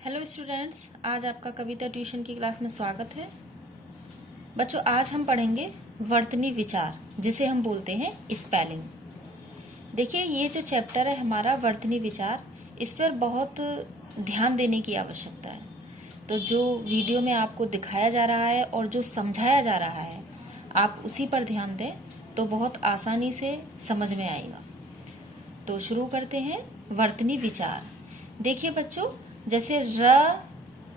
Hello students, आज आपका कविता tuition की क्लास में स्वागत है। बच्चों, आज हम पढ़ेंगे वर्तनी विचार, जिसे हम बोलते हैं स्पेलिंग। देखिए, ये जो चैप्टर है हमारा वर्तनी विचार, इस पर बहुत ध्यान देने की आवश्यकता है। तो जो वीडियो में आपको दिखाया जा रहा है और जो समझाया जा रहा है, आप उसी पर ध्यान दें तो बहुत आसानी से समझ में आएगा। तो शुरू करते हैं वर्तनी विचार। देखिए बच्चों, जैसे र,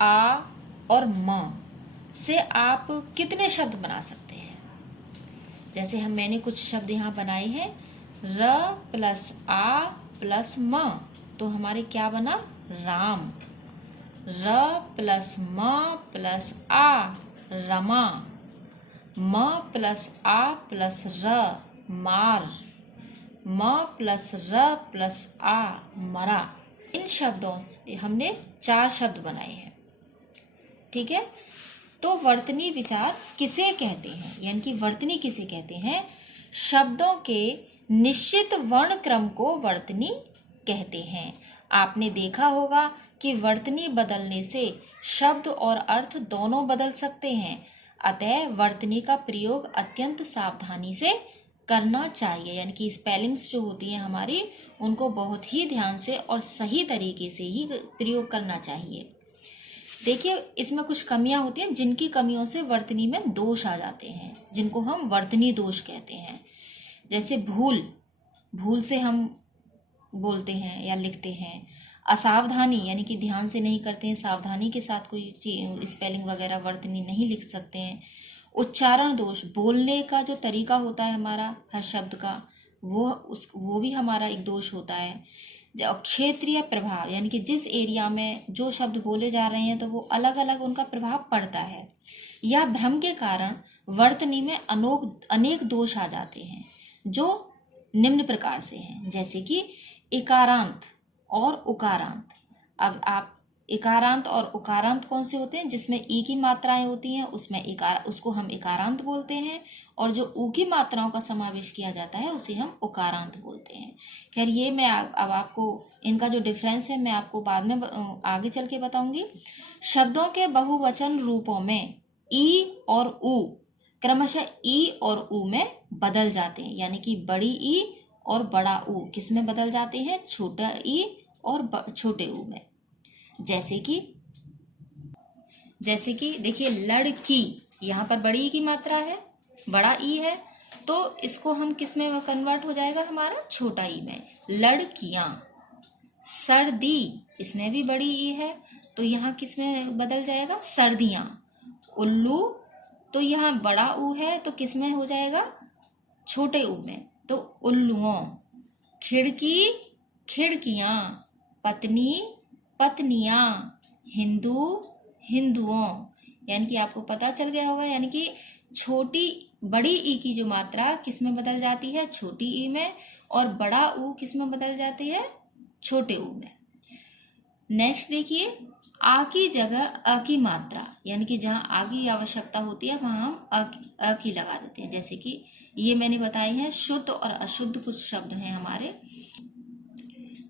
आ और म से आप कितने शब्द बना सकते हैं। जैसे मैंने कुछ शब्द यहाँ बनाए हैं, र प्लस आ प्लस म, तो हमारे क्या बना, राम। र प्लस म प्लस आ, रमा। म प्लस आ प्लस र, मार। म प्लस र प्लस आ, मरा। इन शब्दों से हमने 4 शब्द बनाए हैं। ठीक है, तो वर्तनी विचार किसे कहते हैं, यानी कि वर्तनी किसे कहते हैं? शब्दों के निश्चित वर्ण क्रम को वर्तनी कहते हैं। आपने देखा होगा कि वर्तनी बदलने से शब्द और अर्थ दोनों बदल सकते हैं। अतः वर्तनी का प्रयोग अत्यंत सावधानी से करना चाहिए, यानी कि स्पेलिंग्स जो होती हैं हमारी, उनको बहुत ही ध्यान से और सही तरीके से ही प्रयोग करना चाहिए। देखिए, इसमें कुछ कमियां होती हैं, जिनकी कमियों से वर्तनी में दोष आ जाते हैं, जिनको हम वर्तनी दोष कहते हैं। जैसे भूल, भूल से हम बोलते हैं या लिखते हैं। असावधानी, यानी कि ध्यान से नहीं करते हैं, सावधानी के साथ कोई स्पेलिंग वगैरह वर्तनी नहीं लिख सकते हैं। उच्चारण दोष, बोलने का जो तरीका होता है हमारा हर शब्द का, वो भी हमारा एक दोष होता है। क्षेत्रीय प्रभाव, यानी कि जिस एरिया में जो शब्द बोले जा रहे हैं तो वो अलग अलग उनका प्रभाव पड़ता है। या भ्रम के कारण वर्तनी में अनेक दोष आ जाते हैं, जो निम्न प्रकार से हैं। जैसे कि इकारांत और उकारांत। अब आप इकारांत और उकारांत कौन से होते हैं? जिसमें ई की मात्राएं होती हैं उसमें उसको हम इकारांत बोलते हैं, और जो ऊ की मात्राओं का समावेश किया जाता है उसे हम उकारांत बोलते हैं। खैर, ये मैं अब आपको इनका जो डिफरेंस है मैं आपको बाद में आगे चल के बताऊंगी। शब्दों के बहुवचन रूपों में ई और ऊ क्रमशः ई और ऊ में बदल जाते हैं, यानी कि बड़ी ई और बड़ा ऊ किस में बदल जाते हैं? छोटा ई और छोटे ऊ में। जैसे कि देखिए, लड़की, यहाँ पर बड़ी ई की मात्रा है, बड़ा ई है, तो इसको हम किस में कन्वर्ट हो जाएगा? हमारा छोटा ई में, लड़कियां। सर्दी, इसमें भी बड़ी ई है, तो यहाँ किस में बदल जाएगा? सर्दियां। उल्लू, तो यहाँ बड़ा ऊ है, तो किस में हो जाएगा? छोटे ऊ में, तो उल्लुओं। खिड़की, खिड़कियां। पत्नी, पत्नियां। हिंदू, हिंदुओं। यानी कि आपको पता चल गया होगा, यानी कि बड़ी ई की जो मात्रा किस में बदल जाती है? छोटी ई में, और बड़ा ऊ किस में बदल जाती है? छोटे ऊ में। नेक्स्ट देखिए, आ की जगह अ की मात्रा, यानी कि जहां आ की आवश्यकता होती है वहां हम अ की लगा देते हैं। जैसे कि ये मैंने बताए हैं शुद्ध और अशुद्ध कुछ शब्द हैं हमारे।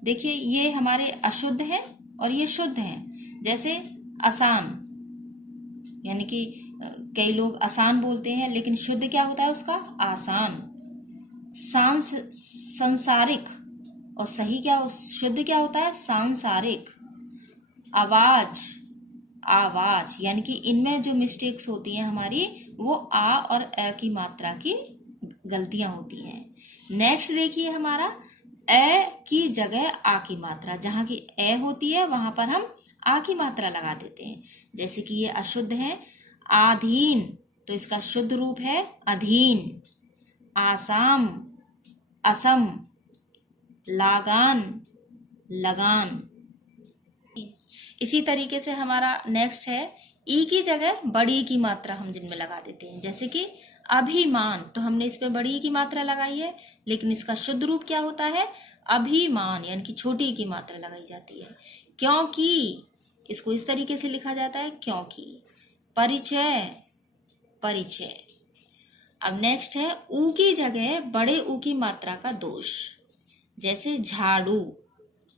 देखिए, ये हमारे अशुद्ध हैं और ये शुद्ध हैं। जैसे आसान, यानी कि कई लोग आसान बोलते हैं, लेकिन शुद्ध क्या होता है उसका? आसान। संसारिक, और सही क्या, शुद्ध क्या होता है? सांसारिक। आवाज, आवाज, यानी कि इनमें जो मिस्टेक्स होती हैं हमारी, वो आ और अ की मात्रा की गलतियां होती हैं। नेक्स्ट देखिए, हमारा ए की जगह आ की मात्रा, जहां की ए होती है वहां पर हम आ की मात्रा लगा देते हैं। जैसे कि ये अशुद्ध है, आधीन, तो इसका शुद्ध रूप है अधीन। आसाम, असम। लागान, लगान। इसी तरीके से हमारा नेक्स्ट है, ई की जगह बड़ी की मात्रा हम जिनमें लगा देते हैं। जैसे कि अभिमान, तो हमने इस पे बड़ी की मात्रा लगाई है, लेकिन इसका शुद्ध रूप क्या होता है? अभिमान, यानी कि छोटी की मात्रा लगाई जाती है। क्योंकि, इसको इस तरीके से लिखा जाता है, क्योंकि। परिचय, परिचय। अब नेक्स्ट है, ऊ की जगह बड़े ऊ की मात्रा का दोष। जैसे झाड़ू,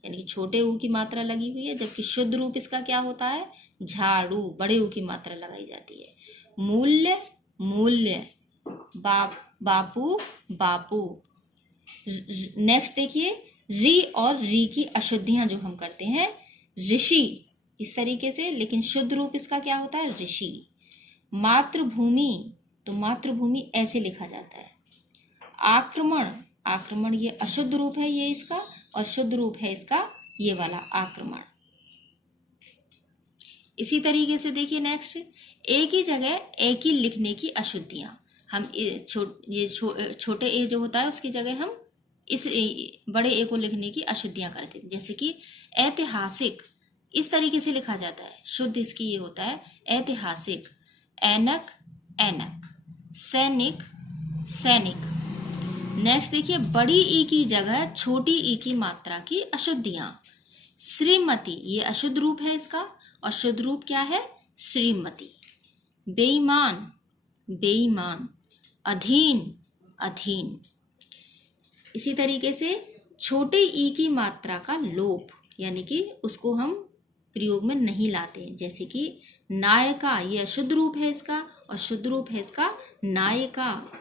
यानी कि छोटे ऊ की मात्रा लगी हुई है, जबकि शुद्ध रूप इसका क्या होता है, झाड़ू, बड़े ऊ की मात्रा लगाई जाती है। मूल्य, मूल्य, बापू, बापू। नेक्स्ट देखिए, री और री की अशुद्धियां जो हम करते हैं, ऋषि इस तरीके से, लेकिन शुद्ध रूप इसका क्या होता है, ऋषि। मातृभूमि, तो मातृभूमि ऐसे लिखा जाता है। आक्रमण, आक्रमण ये अशुद्ध रूप है ये इसका, और शुद्ध रूप है इसका ये वाला आक्रमण। इसी तरीके से देखिए नेक्स्ट, एक ही जगह एक ही लिखने की अशुद्धियां, हम छोटे ए जो होता है उसकी जगह हम इस बड़े ए को लिखने की अशुद्धियां करते हैं। जैसे कि ऐतिहासिक इस तरीके से लिखा जाता है, शुद्ध इसकी ये होता है ऐतिहासिक। ऐनक, ऐनक। सैनिक, सैनिक। नेक्स्ट देखिए, बड़ी ई की जगह छोटी ई की मात्रा की अशुद्धियां। श्रीमती ये अशुद्ध रूप है इसका, और शुद्ध रूप क्या है, श्रीमती। बेईमान, बेईमान। अधीन, अधीन। इसी तरीके से छोटे ई की मात्रा का लोप, यानी कि उसको हम प्रयोग में नहीं लाते, जैसे कि नायका ये अशुद्ध रूप है इसका, और शुद्ध रूप है इसका नायिका।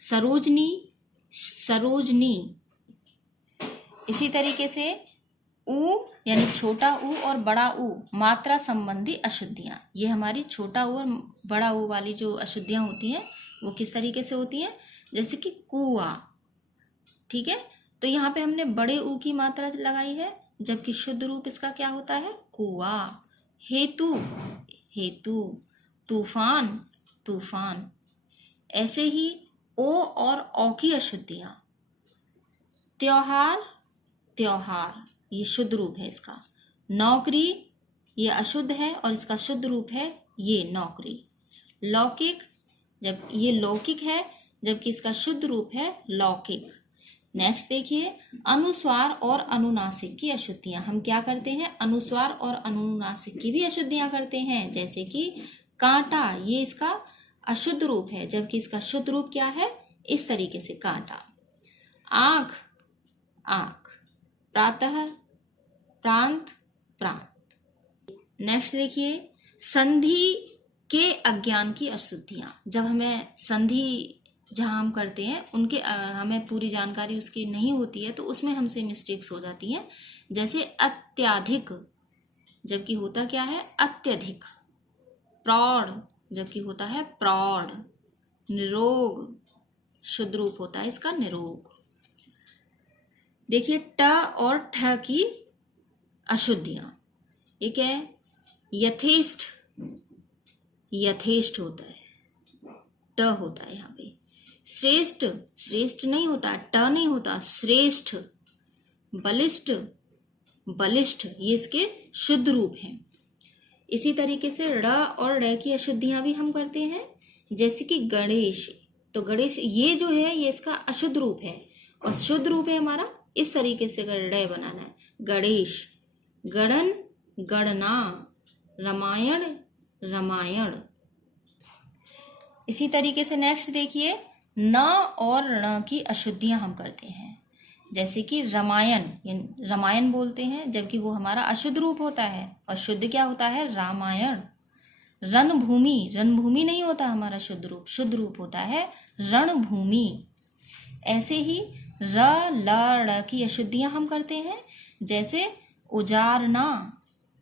सरोजनी, सरोजनी। इसी तरीके से ऊ यानी छोटा ऊ और बड़ा ऊ मात्रा संबंधी अशुद्धियां, ये हमारी छोटा ऊ और बड़ा ऊ वाली जो अशुद्धियां होती हैं वो किस तरीके से होती हैं, जैसे कि कुआ, ठीक है। तो यहाँ पे हमने बड़े ऊ की मात्रा लगाई है, जबकि शुद्ध रूप इसका क्या होता है, कुआ। हेतु, हेतु। तूफान, तूफान। ऐसे ही ओ और औ की अशुद्धियां। त्योहार, त्योहार ये शुद्ध रूप है इसका। नौकरी ये अशुद्ध है और इसका शुद्ध रूप है ये नौकरी। लौकिक, जब ये लौकिक है जबकि इसका शुद्ध रूप है लौकिक। नेक्स्ट देखिए, अनुस्वार और अनुनासिक की अशुद्धियां। हम क्या करते हैं, अनुस्वार और अनुनासिक की भी अशुद्धियां करते हैं, जैसे कि कांटा ये इसका अशुद्ध रूप है, जबकि इसका शुद्ध रूप क्या है, इस तरीके से कांटा। आंख, आंख। प्रातः, प्रांत, प्रांत। नेक्स्ट देखिए, संधि के अज्ञान की अशुद्धियां। जब हमें संधि जहां हम करते हैं उनके हमें पूरी जानकारी उसकी नहीं होती है, तो उसमें हमसे मिस्टेक्स हो जाती हैं, जैसे अत्याधिक जबकि होता क्या है, अत्यधिक। प्रौढ़ जबकि होता है प्रौढ़। निरोग शुद्ध रूप होता है इसका निरोग। देखिए, ट और ठ की अशुद्धियां। एक है यथेष्ट, यथेष्ट होता है, ट होता है यहाँ पे। श्रेष्ठ, श्रेष्ठ नहीं होता, ट नहीं होता, श्रेष्ठ। बलिष्ठ, बलिष्ठ ये इसके शुद्ध रूप हैं। इसी तरीके से ड़ और ड़ की अशुद्धियां भी हम करते हैं, जैसे कि गणेश। तो गणेश ये जो है ये इसका अशुद्ध रूप है, और शुद्ध रूप है हमारा इस तरीके से अगर ड़ बनाना है, गणेश। गणन, गणना। रामायण, रामायण। इसी तरीके से नेक्स्ट देखिए, न और ण की अशुद्धियां हम करते हैं, जैसे कि रामायण, रामायण बोलते हैं जबकि वो हमारा अशुद्ध रूप होता है, और शुद्ध क्या होता है, रामायण। रणभूमि, रणभूमि नहीं होता हमारा शुद्ध रूप, शुद्ध रूप होता है रणभूमि। ऐसे ही र ल ड़ की अशुद्धियां हम करते हैं, जैसे उजाड़ना,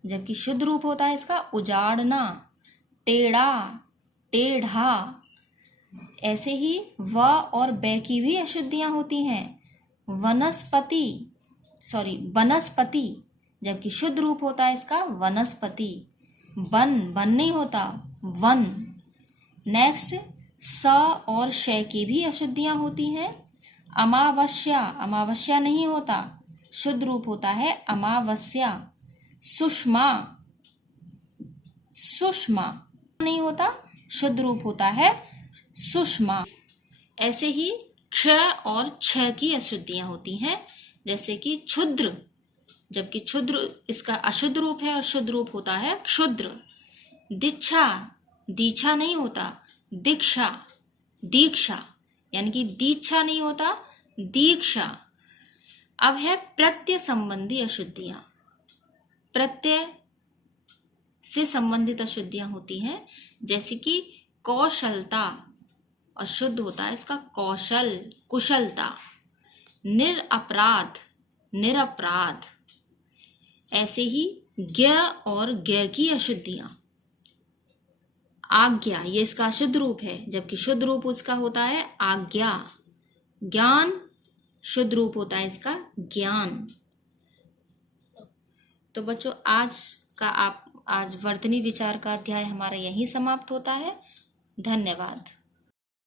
जबकि शुद्ध रूप होता है इसका उजाड़ना। टेढ़ा, टेढ़ा। ऐसे ही व और बै की भी अशुद्धियां होती हैं। वनस्पति, सॉरी वनस्पति, जबकि शुद्ध रूप होता है इसका वनस्पति। वन, वन नहीं होता, वन। नेक्स्ट, स और श की भी अशुद्धियां होती हैं। अमावस्या, अमावस्या नहीं होता, शुद्ध रूप होता है अमावस्या। सुषमा, सुषमा नहीं होता, शुद्ध रूप होता है सुषमा। ऐसे ही क्ष और छ की अशुद्धियां होती हैं, जैसे कि क्षुद्र, जबकि क्षुद्र इसका अशुद्ध रूप है और शुद्ध रूप होता है क्षुद्र। दीक्षा, दीक्षा नहीं होता, दीक्षा, दीक्षा, यानी कि दीक्षा नहीं होता, दीक्षा। अब है प्रत्यय संबंधी अशुद्धियां। प्रत्यय से संबंधित अशुद्धियां होती हैं, जैसे कि कौशलता अशुद्ध होता है इसका कौशल, कुशलता। निरअपराध, निरपराध। ऐसे ही ज्ञ और ज्ञ की अशुद्धियां। आज्ञा, ये इसका शुद्ध रूप है, जबकि शुद्ध रूप उसका होता है आज्ञा। ज्ञान, शुद्ध रूप होता है इसका ज्ञान। तो बच्चों आज वर्तनी विचार का अध्याय हमारा यहीं समाप्त होता है। धन्यवाद।